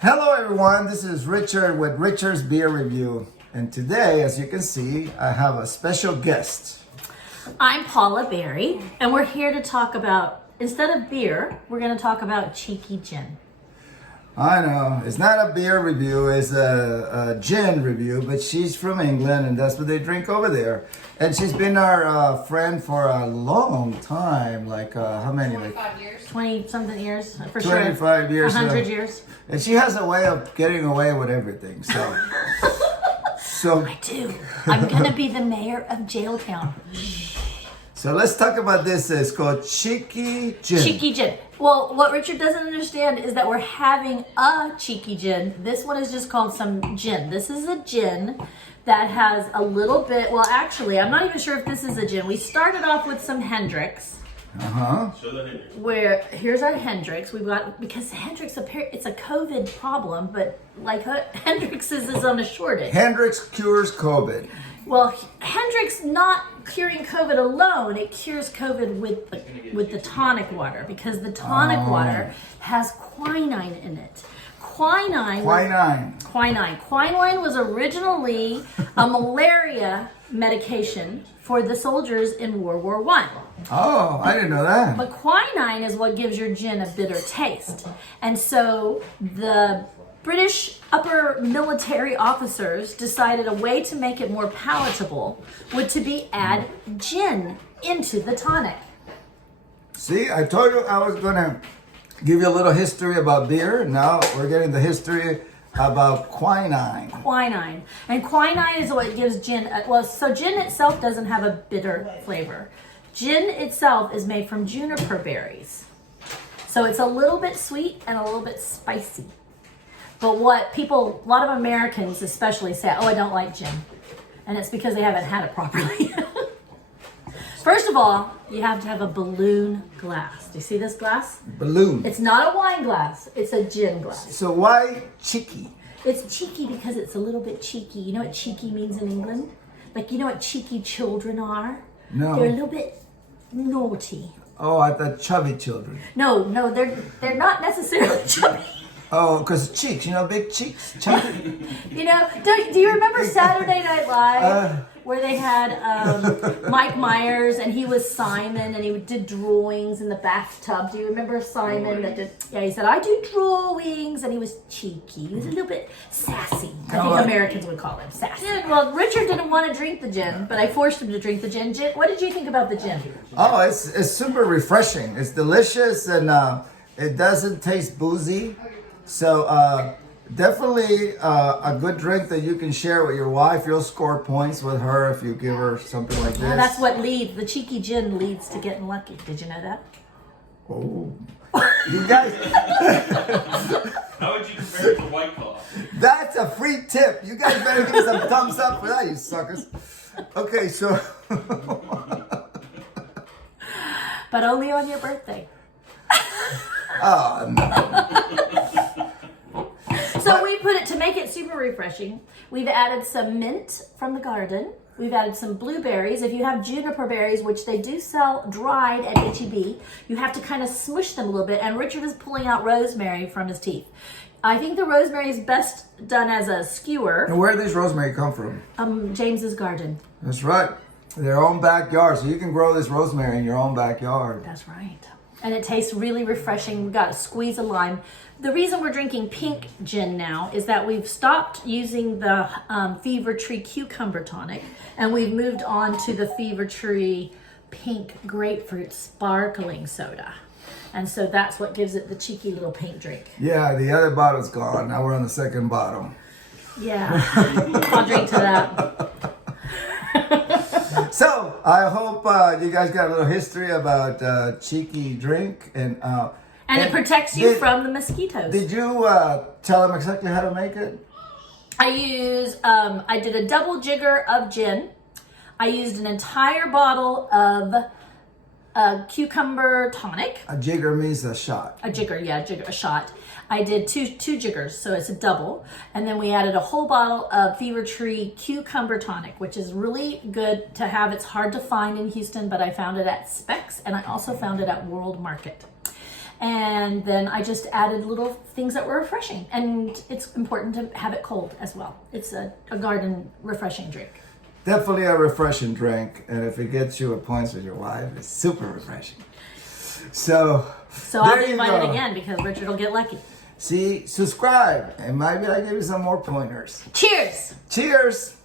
Hello everyone, this is Richard with Richard's Beer Review. And today, as you can see, I have a special guest. I'm Paula Barry, and we're here to talk about, instead of beer, we're going to talk about Cheeky Gin. I know, it's not a beer review, it's a gin review, but she's from England and that's what they drink over there. And she's been our friend for a long time, like how many? 25 years. 20-something years, for 25 sure. years. 100 years. And she has a way of getting away with everything, so. I do. I'm going to be the mayor of Jailtown. So let's talk about this. It's called Cheeky Gin. Cheeky Gin. Well, what Richard doesn't understand is that we're having a Cheeky Gin. This one is just called some gin. This is a gin that has a little bit, well, actually, I'm not even sure if this is a gin. We started off with some Hendrix. Where here's our Hendrix. We've got, because Hendrix, it's a COVID problem, but like Hendrix is on a shortage. Hendrix cures COVID. Well, Hendrix not curing COVID alone, it cures COVID with the tonic water, because the tonic water has quinine in it. Quinine was originally a malaria medication for the soldiers in World War I. Oh, I didn't know that. But quinine is what gives your gin a bitter taste. And so the British upper military officers decided a way to make it more palatable would to be add gin into the tonic. See, I told you I was going to give you a little history about beer. Now we're getting the history about quinine. Quinine. And quinine is what gives gin, so gin itself doesn't have a bitter flavor. Gin itself is made from juniper berries. So it's a little bit sweet and a little bit spicy. But what people, a lot of Americans especially say, oh, I don't like gin. And it's because they haven't had it properly. First of all, you have to have a balloon glass. Do you see this glass? Balloon. It's not a wine glass, it's a gin glass. So why cheeky? It's cheeky because it's a little bit cheeky. You know what cheeky means in England? Like, you know what cheeky children are? No. They're a little bit naughty. Oh, I thought chubby children. No, they're not necessarily chubby. Oh, because cheeks, big cheeks, chubby. Do you remember Saturday Night Live where they had Mike Myers and he was Simon and he did drawings in the bathtub? Do you remember Simon that did? Yeah, he said, I do drawings, and he was cheeky. He was a little bit sassy. I think Americans would call him sassy. Yeah, well, Richard didn't want to drink the gin, but I forced him to drink the gin. What did you think about the gin? Oh, it's super refreshing. It's delicious and it doesn't taste boozy. So definitely a good drink that you can share with your wife. You'll score points with her if you give her something like this. Well, that's what the Cheeky Gin leads to getting lucky. Did you know that? Oh, you guys. How would you compare it to White Claw? That's a free tip. You guys better give some thumbs up for that, you suckers. Okay, so. But only on your birthday. Oh, no. So we put it, to make it super refreshing, we've added some mint from the garden. We've added some blueberries. If you have juniper berries, which they do sell dried at H-E-B, you have to kind of smush them a little bit. And Richard is pulling out rosemary from his teeth. I think the rosemary is best done as a skewer. And where did this rosemary come from? James's garden. That's right. Their own backyard. So you can grow this rosemary in your own backyard. That's right. And it tastes really refreshing. We've got a squeeze of lime. The reason we're drinking pink gin now is that we've stopped using the Fever Tree cucumber tonic, and we've moved on to the Fever Tree pink grapefruit sparkling soda. And so that's what gives it the cheeky little pink drink. Yeah, the other bottle's gone. Now we're on the second bottle. Yeah, I'll drink to that. So I hope you guys got a little history about cheeky drink and it protects you from the mosquitoes. Did you tell them exactly how to make it? I did a double jigger of gin. I used an entire bottle of cucumber tonic. A jigger means a shot. A jigger, a shot. I did two jiggers, so it's a double. And then we added a whole bottle of Fever Tree cucumber tonic, which is really good to have. It's hard to find in Houston, but I found it at Specs, and I also found it at World Market. And then I just added little things that were refreshing. And it's important to have it cold as well. It's a garden refreshing drink. Definitely a refreshing drink. And if it gets you a points with your wife, it's super refreshing. So I'll be invited again because Richard will get lucky. See, subscribe, and maybe I'll give you some more pointers. Cheers! Cheers!